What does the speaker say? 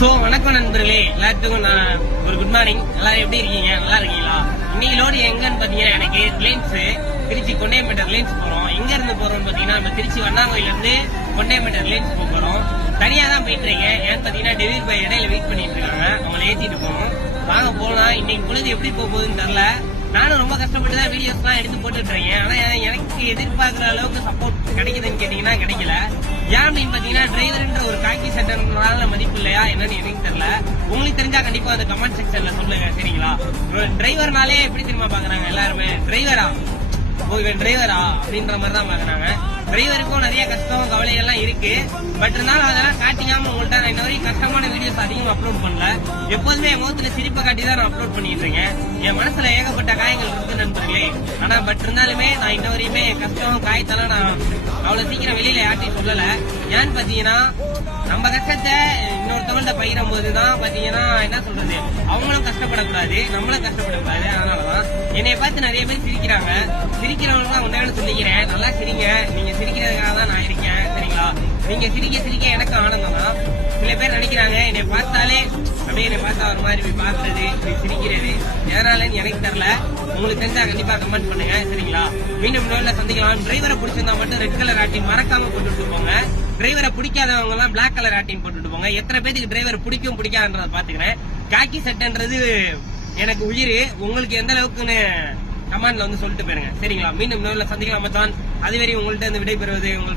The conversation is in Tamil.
ஸோ வணக்கம் நண்பர்களே. எல்லாத்துக்கும் நான் ஒரு குட் மார்னிங் எல்லாரும் எப்படி இருக்கீங்க? நல்லா இருக்கீங்களா? இன்னைக்கு லோடு எங்கன்னு பாத்தீங்கன்னா எனக்கு ரிலையன்ஸ் திருச்சி கொண்டையம்பேட்டை ரிலையன்ஸ் போறோம். எங்க இருந்து பார்த்தீங்கன்னா பாத்தீங்கன்னா நம்ம திருச்சி வண்ணாங்கோயிலேருந்து கொண்டையம்பேட்டை ரிலையன்ஸ் போக போறோம். தனியா தான் போயிட்டு இருக்கேன். ஏன்னு பாத்தீங்கன்னா டெலிவரி பாய் இடையில வெயிட் பண்ணிட்டு இருக்காங்க. அவங்கள ஏத்திட்டு போகணும் வாங்க போலாம். இன்னைக்கு பொழுது எப்படி போக போகுதுன்னு தெரியல. நானும் ரொம்ப கஷ்டப்பட்டு தான் வீடியோஸ் எல்லாம் எடுத்து போட்டுட்டு இருக்கேன். ஆனா எனக்கு எதிர்பார்க்குற அளவுக்கு சப்போர்ட் கிடைக்குதுன்னு கேட்டீங்கன்னா கிடைக்கல. ஏன் அப்படின்னு பாத்தீங்கன்னா டிரைவர் இல்லையா என்னன்னு எனக்கு தெரியல. உங்களுக்கு தெரிஞ்சா கண்டிப்பா அந்த கமெண்ட் செக்ஷன்ல சொல்லுங்க சரிங்களா? டிரைவர்னாலே எப்படி தெரியுமா பாக்குறாங்க எல்லாருமே? டிரைவரா ஓ இவன் டிரைவரா அப்படின்ற மாதிரி தான் பாக்குறாங்க. டிரைவருக்கும் நிறைய கஷ்டம் கவலைகள்லாம் இருக்கு. பட் இருந்தாலும் அதெல்லாம் காட்டிக்காம உங்கள்ட்ட நான் இன்ன வரைக்கும் கஷ்டமான வீடியோஸ் அதிகமாக அப்லோட் பண்ணல. எப்போதுமே என் முகத்துல சிரிப்பை காட்டி தான் நான் அப்லோட் பண்ணிட்டு இருக்கேன். என் மனசுல ஏகப்பட்ட காயங்கள் இருக்கு நண்பர்களே. ஆனா பட் இருந்தாலுமே நான் இன்ன வரையுமே என் கஷ்டம் காயத்தெல்லாம் நான் அவ்வளவு சீக்கிரம் வெளியில யார்ட்டையும் சொல்லல. ஏன்னு பாத்தீங்கன்னா நம்ம கஷ்டத்தை இன்னொருத்தவங்கள்ட்ட போது போதுதான் பாத்தீங்கன்னா என்ன சொல்றது? அவங்களும் கஷ்டப்படக்கூடாது நம்மளும் கஷ்டப்படக்கூடாது. அதனாலதான் என்னைய பார்த்து நிறைய பேர் சிரிக்கிறாங்க. சிரிக்கிறவங்க தான் உண்மையான சொல்லிக்கிறேன். நல்லா சிரிங்க. நீங்க சிரிக்கிறதுக்காக தான் நான் இருக்கேன். சரிங்களா? நீங்க சிரிக்க சிரிக்க எனக்கு ஆனந்தம் தான். சில பேர் நினைக்கிறாங்க என்னை பார்த்தாலே அப்படியே என்னை பார்த்தா ஒரு மாதிரி போய் பார்த்தது சிரிக்கிறது. எதனாலன்னு எனக்கு தெரியல. உங்களுக்கு தெரிஞ்சா கண்டிப்பா கமெண்ட் பண்ணுங்க சரிங்களா? மீண்டும் நோயில சந்திக்கலாம். டிரைவரை பிடிச்சிருந்தா மட்டும் ரெட் கலர் ஆட்டின் மறக்காம போட்டுட்டு போங்க டிரைவரை பிடிக்காதவங்க எல்லாம் பிளாக் கலர் ஆட்டின் போட்டுட்டு போங்க எத்தனை பேருக்கு டிரைவர் பிடிக்கும் பிடிக்காதுன்றத பாத்துக்கிறேன். காக்கி செட்டுன்றது எனக்கு உயிர். உங்களுக்கு எந்த அளவுக்குன்னு கமெண்ட்ல வந்து சொல்லிட்டு போயிருங்க. சரிங்களா? மீண்டும் நோயில சந்திக்கலாம் தான் அதுவரை உங்கள்ட்ட இருந்து விடைபெறுவது உங்களுக்கு